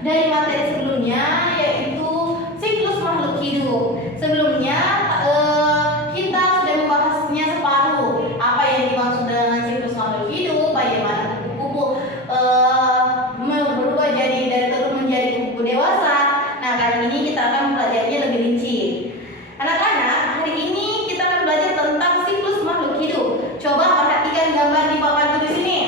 dari materi sebelumnya, yaitu siklus makhluk hidup. Sebelumnya kita sudah membahasnya separuh. Apa yang dimaksud dengan siklus makhluk hidup, bagaimana kupu-kupu berubah jadi dari telur menjadi kupu-kupu dewasa. Nah, kali ini kita akan mempelajarinya lebih rinci. Anak-anak, hari ini kita akan belajar tentang siklus makhluk hidup. Coba perhatikan gambar di papan tulis ini.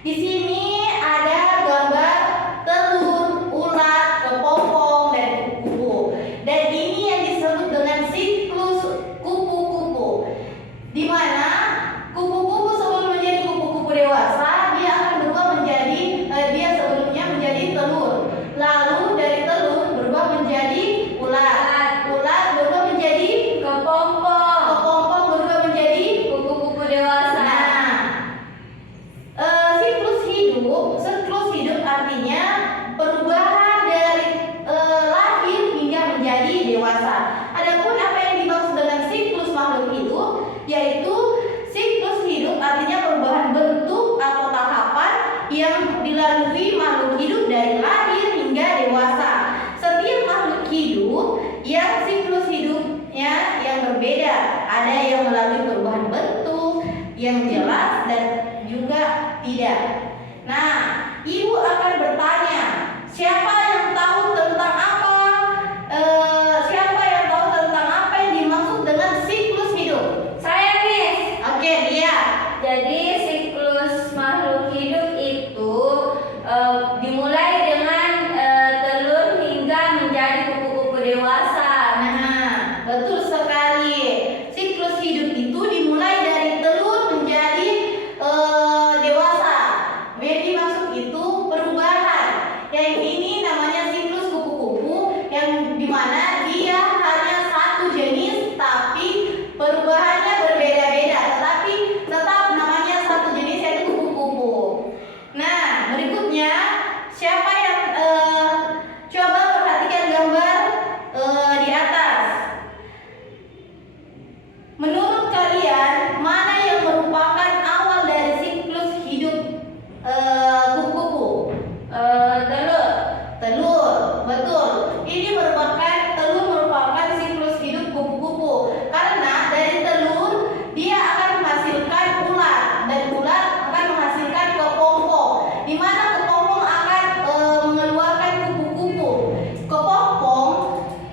Di sini ada gambar telur, ulat, kepompong, dan kupu-kupu. Dan ini yang disebut dengan siklus kupu-kupu, di mana kupu-kupu sebelum menjadi kupu-kupu dewasa, dia akan berubah menjadi dia sebelumnya menjadi telur. Lalu dari telur berubah menjadi ulat, ulat berubah menjadi kepompong, kepompong berubah menjadi kupu-kupu dewasa. Siklus hidup artinya perubahan dari lahir hingga menjadi dewasa. Adapun apa yang dimaksud dengan siklus makhluk hidup, yaitu siklus hidup artinya perubahan bentuk atau tahapan yang dilalui makhluk hidup dari lahir hingga dewasa. Setiap makhluk hidup yang siklus hidupnya yang berbeda, ada yang melalui perubahan bentuk yang jelas dan juga tidak. Nah, ibu akan bertanya, siapa yang tahu tentang apa? Siapa yang tahu tentang apa yang dimaksud dengan siklus hidup? Saya, Miss. Oke, dia. Jadi siklus makhluk hidup itu dimulai dengan telur hingga menjadi kupu-kupu dewasa. Nah, betul sekali. Siklus hidup itu dimulai dari telur menjadi dewasa. Yang dimaksud itu perubahan. Yang ini namanya siklus kupu-kupu, yang dimana dia hanya satu jenis tapi perubahannya berbeda-beda, tetapi tetap namanya satu jenis, yaitu kupu-kupu. Nah, berikutnya siapa yang coba perhatikan gambar di atas. Menurut kalian, mana yang merupakan awal dari siklus hidup kupu-kupu? Telur. Telur, betul. Ini telur merupakan siklus hidup kupu-kupu. Karena dari telur dia akan menghasilkan ulat, dan ulat akan menghasilkan kepompong, di mana kepompong akan mengeluarkan kupu-kupu. Kepompong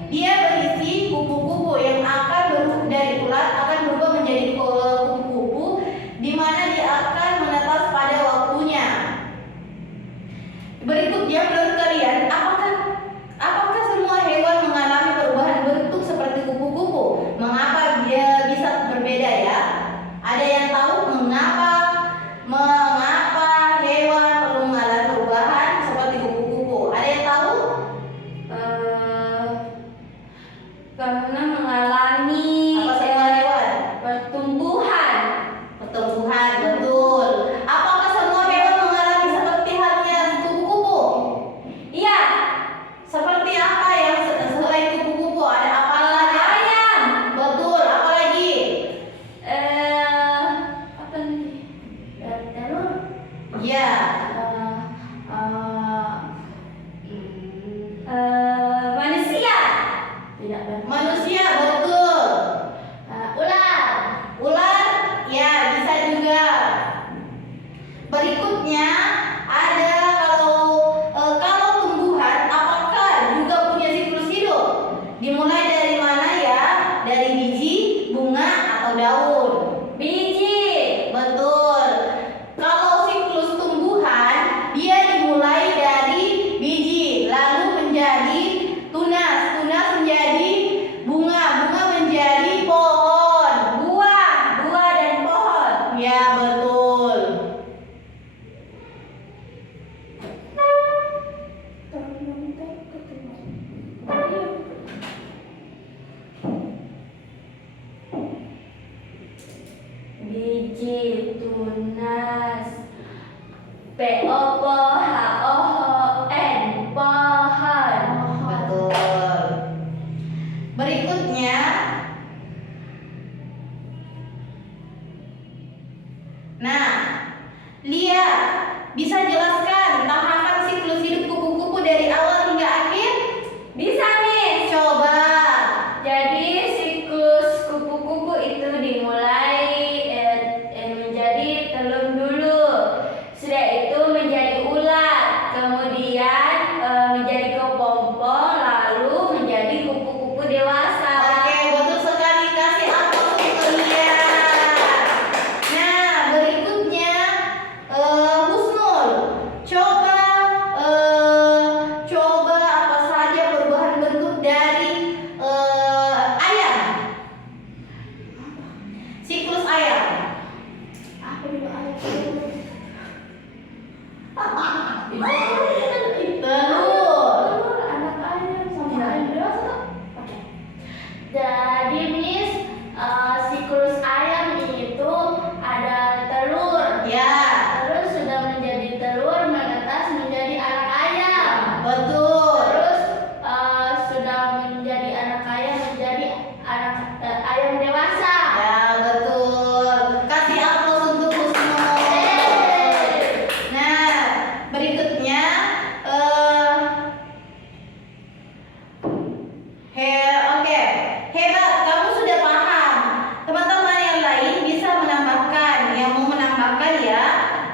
dia berisi kupu-kupu yang akan dari ulat akan berubah menjadi kupu-kupu, di mana dia akan menetas pada waktunya. Berikutnya, menurut kalian, apakah semua hewan mengalami perubahan bentuk seperti kupu-kupu? Mengapa dia bisa berbeda ya? Ada yang tahu mengapa hewan perlu mengalami perubahan seperti kupu-kupu? Ada yang tahu? Karena mengalami Apa semua hewan? pertumbuhan. Pertumbuhan, betul. Apakah semua hewan mengalami seperti halnya kupu-kupu? Iya. Seperti apa yang selain kupu-kupu? Ada apa lagi? Ayam. Betul, apa lagi? Apa lagi? Telur. Ya. Manusia. Tidak benar. Manusia, betul. Ular. Ular, ya bisa juga. Berikutnya ada kalau tumbuhan, apakah juga punya siklus hidup? Dimulai dari mana ya? Dari biji, bunga, atau daun? Biji. Betul. Kalau siklus tumbuhan, dia dimulai dari biji, lalu menjadi tunas, tunas menjadi bunga, bunga menjadi pohon. Buah dan pohon. Ya, betul. Biji, tunas, POHON, pohon. Betul. Berikutnya, nah, Lia bisa jelaskan tahapan siklus hidup kupu-kupu dari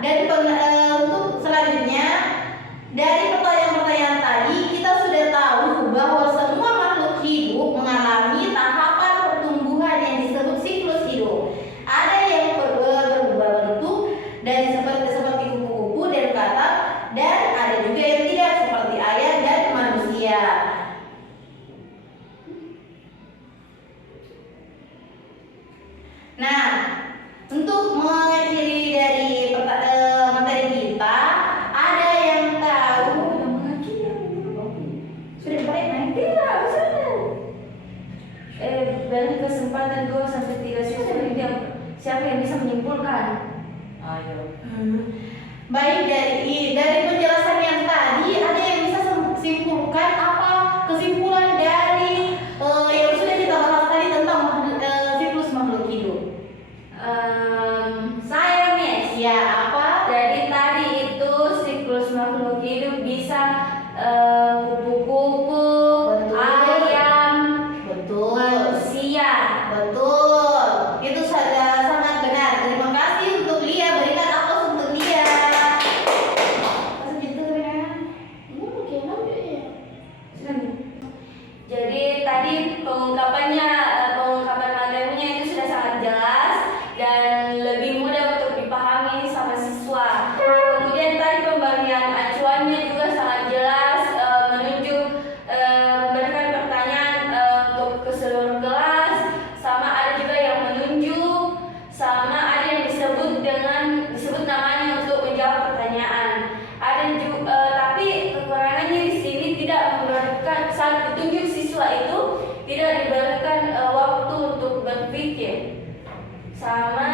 untuk selanjutnya dari pertanyaan-pertanyaan tadi kita sudah tahu bahwa semua makhluk hidup mengalami tahapan pertumbuhan yang disebut siklus hidup. Ada yang berubah bentuk dan seperti kupu-kupu dan katak, dan ada juga yang tidak seperti ayam dan manusia. Nah, untuk mengakhiri dari materi kita, ada yang tahu? Sudah baik nanti lah, Beri kesempatan 2 sampai 3 siswa siapa yang bisa menyimpulkan? Ayo. Baik, dari penjelasan yang tadi, ada yang bisa simpulkan apa kesimpulan dari yang sudah kita bahas tadi tentang siklus makhluk hidup? Saya Miss. Ya, apa? Jadi tadi itu siklus makhluk hidup bisa kupu-kupu, Betul. ayam, Betul. manusia. Betul. Itu sudah sangat benar. Terima kasih untuk Lia. Berikan aplaus untuk Lia. Masuk gitu benar. Ini mungkin ya. Jadi tadi pengungkapan materinya itu sudah sangat jelas dan lebih mudah untuk dipahami sama siswa. Kemudian tadi pemberian acuannya juga sangat jelas, memberikan pertanyaan untuk ke seluruh kelas, sama ada juga yang menunjuk, sama ada yang disebut namanya untuk menjawab pertanyaan. Ada juga tapi kekurangannya di sini tidak memberikan saat petunjuk siswa itu tidak diberikan waktu untuk berpikir. Sama